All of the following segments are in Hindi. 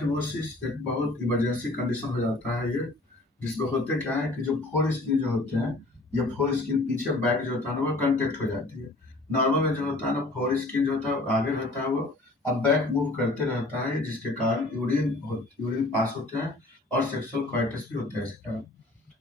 पैराफिमोसिस एक बहुत इमरजेंसी कंडीशन हो जाता है ये, जिसमें होते क्या है कि जो फोर स्किन जो होते हैं, ये फोर स्किन पीछे बैक जो होता है ना वो कांटेक्ट हो जाती है। नॉर्मल में जो होता है ना फोर स्किन जो होता है आगे रहता है वो, अब बैक मूव करते रहता है जिसके कारण यूरिन पास होते हैं और सेक्सुअल कॉइटस भी होता है इसके कारण।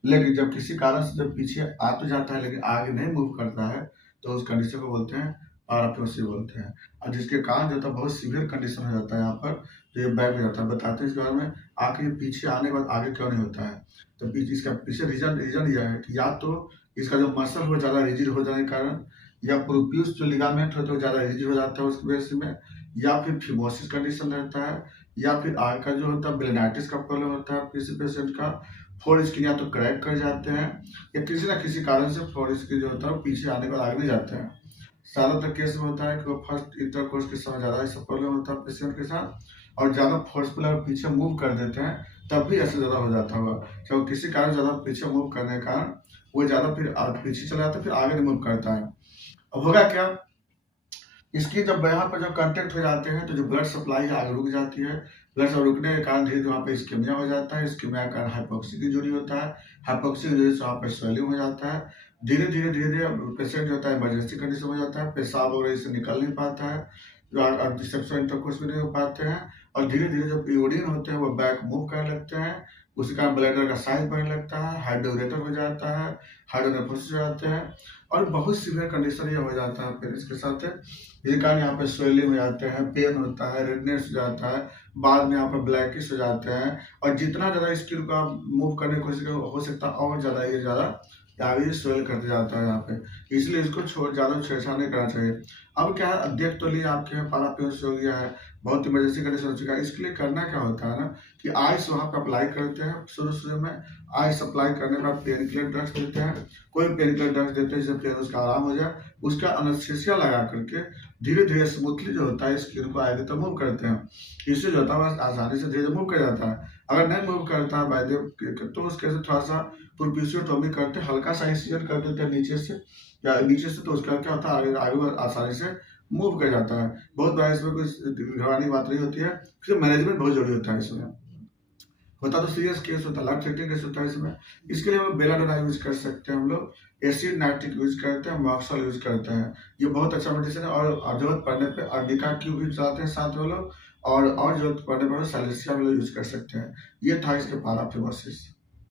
लेकिन जब किसी कारण से जब पीछे आ तो जाता है लेकिन आगे नहीं मूव करता है, तो उस कंडीशन को बोलते हैं पैराप्लेसी बोलते हैं। और जिसके कारण जो होता है बहुत सीवियर कंडीशन हो जाता है यहाँ पर, जो ये बैक हो जाता है। बताते हैं इसके बारे में, आखिर ये पीछे आने के बाद आगे क्यों नहीं होता है। तो इसका पीछे रीजन यह है कि या तो इसका जो मसल वो ज़्यादा रिजिड हो जाने के कारण, या प्रोप्यूस जो लिगामेंट होता है वो ज़्यादा रिजिड हो जाता है उसकी वजह में, या फिर फिमोसिस कंडीशन रहता है, या फिर आगे का जो होता है बेलेनाइटिस का प्रॉब्लम होता है किसी पेशेंट का। फोर स्किन या तो क्रैक कर जाते हैं, या किसी ना किसी कारण से फोर स्किन जो होता है पीछे आने के बाद आगे नहीं जाते हैं। ज़्यादातर केस में होता है कि वो फर्स्ट इंटरकोर्स के समय ज़्यादा ऐसा प्रॉब्लम होता है पेशेंट के साथ, और ज़्यादा फोर्सफुल अगर पीछे मूव कर देते हैं तब भी ऐसे ज़्यादा हो जाता होगा। चाहे किसी कारण ज़्यादा पीछे मूव करने के कारण वो ज़्यादा फिर पीछे चला जाता है, फिर आगे नहीं मूव करता है। अब होगा क्या, इसकी जब यहाँ पर जब कांटेक्ट हो जाते हैं तो जो ब्लड सप्लाई है आगे रुक जाती है। ब्लड सब रुकने के कारण धीरे धीरे वहाँ पे इस्केमिया हो जाता है। इस्केमिया का कारण हाइपोक्सिक इंजरी होता है। हाइपोक्सिक इंजरी से वहाँ पर स्वेलिंग हो जाता है। धीरे धीरे पेशेंट जो होता है इमरजेंसी कंडीशन हो जाता है, पेशाब वगैरह इससे निकल नहीं पाता है, सेक्सुअल इंटरकोर्स भी नहीं हो पाते हैं, और धीरे धीरे जो यूरिन होते हैं वो बैक मूव करने लगते हैं। उसी कारण ब्लैडर का साइज बढ़ने लगता है, हाइड्रोरेटर हो जाता है, हाइड्रोनेफ्रोसिस हो जाते हैं, और बहुत सीवियर कंडीशन ये हो जाता है। फिर इसके साथ जिसके कारण यहाँ पे स्वेलिंग हो जाते हैं, पेन होता है, रेडनेस हो जाता है, बाद में यहाँ पर ब्लैकिश हो जाते हैं, और जितना ज़्यादा स्किन को आप मूव करने की कोशिश हो सकता है और ज़्यादा ये ज़्यादा आगे स्वेल करते जाता है यहाँ पे। इसलिए इसको ज़्यादा छेड़छाड़ नहीं करना चाहिए। अब क्या है, देख तो लिए आपके पैराप्लेसी हो गया है, बहुत इमरजेंसी कंडीशन हो चुका है। इसके लिए करना क्या होता है ना कि आइस वहाँ पे अप्लाई करते हैं। शुरू में आइस अप्लाई करने के बाद पेन किलर ड्रग्स देते हैं। कोई पेन किलर ड्रग्स देते हैं जिससे पेन उसका आराम हो जाए। उसका एनेस्थीसिया लगा करके धीरे धीरे स्मूथली जो होता है स्किन को आगे तक मूव करते हैं। इससे जो होता है आसानी से धीरे धीरे मूव कर जाता है। अगर नहीं मूव करता है तो उसके से थोड़ा सा प्रोप्यूसियोटोमी करते, हल्का सा इंसिजन कर देते हैं नीचे से, तो उसका क्या होता है आगे आसानी से मूव कर जाता है। बहुत बड़ा इसमें कोई घबराने बात नहीं होती है। फिर मैनेजमेंट बहुत जरूरी होता है। इसमें होता तो सीरियस केस होता है, लाइफ थ्रेटनिंग केस होता है। इसमें इसके लिए हम बेलाडोना यूज कर सकते हैं, हम लोग एसिड नाइट्रिक यूज करते हैं, मॉक्सल यूज करते हैं। ये बहुत अच्छा मेडिसिन है, और जरूरत पड़ने पे अर्निका ट्यूब भी चलाते हैं साथ में लोग, और जरूरत पड़ने पर साइलेंसिया में यूज कर सकते हैं। ये था इसके पैराफिमोसिस।